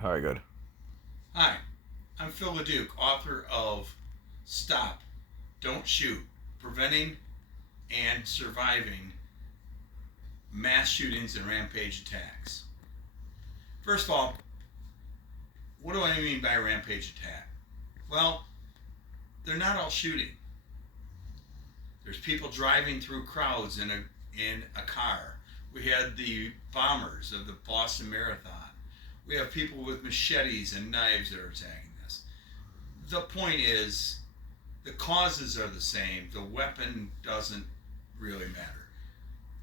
All right, good. Hi, I'm Phil LeDuc, author of Stop, Don't Shoot, Preventing and Surviving Mass Shootings and Rampage Attacks. First of all, what do I mean by rampage attack? Well, they're not all shooting. There's people driving through crowds in a car. We had the bombers of the Boston Marathon. We have people with machetes and knives that are attacking us. The point is, the causes are the same. The weapon doesn't really matter.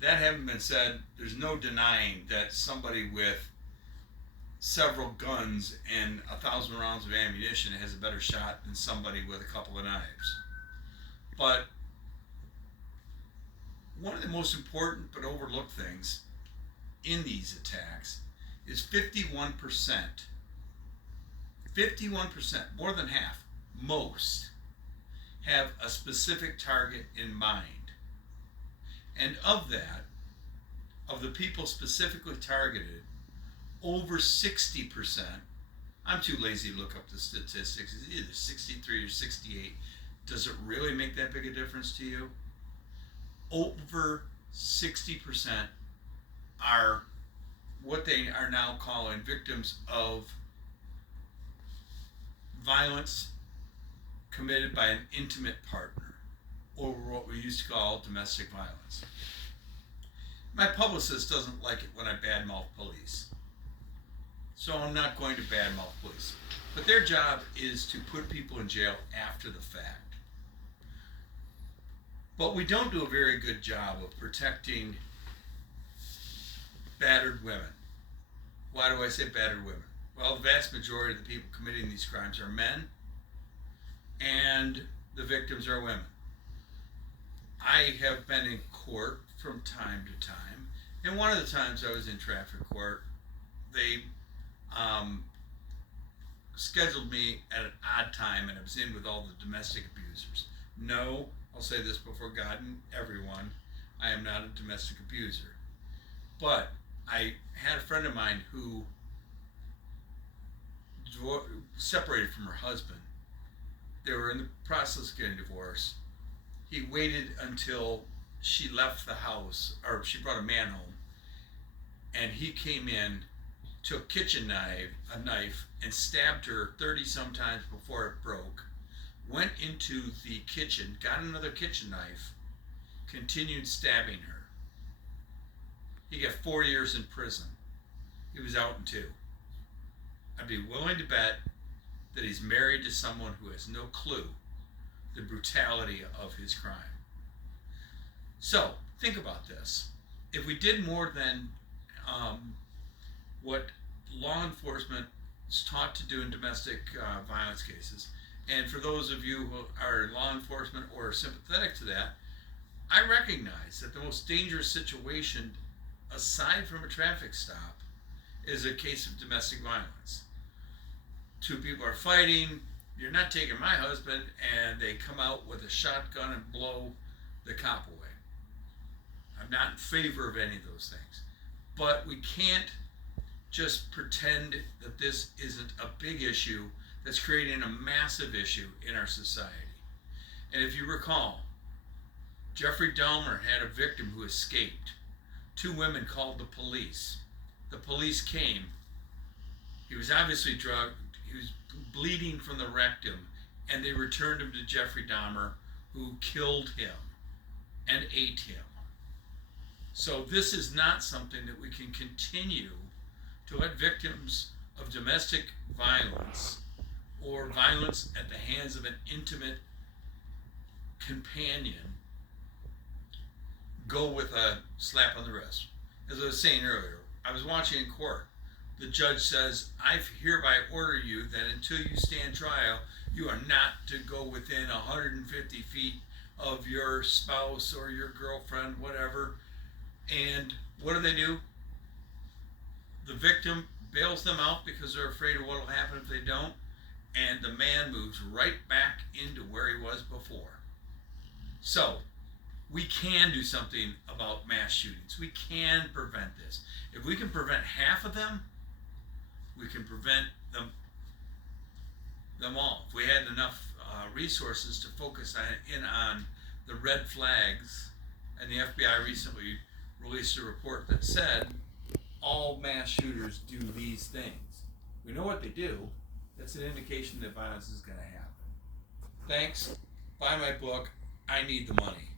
That having been said, there's no denying that somebody with several guns and 1,000 rounds of ammunition has a better shot than somebody with a couple of knives. But one of the most important but overlooked things in these attacks is 51%. 51%, more than half, most, have a specific target in mind. And of that, of the people specifically targeted, over 60%, I'm too lazy to look up the statistics, it's either 63 or 68. Does it really make that big a difference to you? Over 60% are what they are now calling victims of violence committed by an intimate partner, or what we used to call domestic violence. My publicist doesn't like it when I badmouth police, so I'm not going to badmouth police. But their job is to put people in jail after the fact. But we don't do a very good job of protecting battered women. Why do I say battered women? Well, the vast majority of the people committing these crimes are men, and the victims are women. I have been in court from time to time, and one of the times I was in traffic court, they scheduled me at an odd time, and I was in with all the domestic abusers. No, I'll say this before God and everyone, I am not a domestic abuser. But I had a friend of mine who separated from her husband. They were in the process of getting divorced. He waited until she left the house, or she brought a man home, and he came in, took a knife, and stabbed her 30 some times before it broke, went into the kitchen, got another kitchen knife, continued stabbing her. He got 4 years in prison. He was out in 2. I'd be willing to bet that he's married to someone who has no clue the brutality of his crime. So, think about this. If we did more than what law enforcement is taught to do in domestic violence cases, and for those of you who are in law enforcement or are sympathetic to that, I recognize that the most dangerous situation, aside from a traffic stop, is a case of domestic violence. 2 people are fighting, you're not taking my husband, and they come out with a shotgun and blow the cop away. I'm not in favor of any of those things. But we can't just pretend that this isn't a big issue that's creating a massive issue in our society. And if you recall, Jeffrey Dahmer had a victim who escaped. 2 women called the police. The police came. He was obviously drugged. He was bleeding from the rectum, and they returned him to Jeffrey Dahmer, who killed him and ate him. So this is not something that we can continue to let victims of domestic violence or violence at the hands of an intimate companion go with a slap on the wrist. As I was saying earlier, I was watching in court. The judge says, I hereby order you that until you stand trial, you are not to go within 150 feet of your spouse or your girlfriend, whatever. And what do? The victim bails them out because they're afraid of what will happen if they don't. And the man moves right back into where he was before. So, we can do something about mass shootings. We can prevent this. If we can prevent half of them, we can prevent them all. If we had enough resources to focus on the red flags, and the FBI recently released a report that said all mass shooters do these things. We know what they do. That's an indication that violence is going to happen. Thanks. Buy my book. I need the money.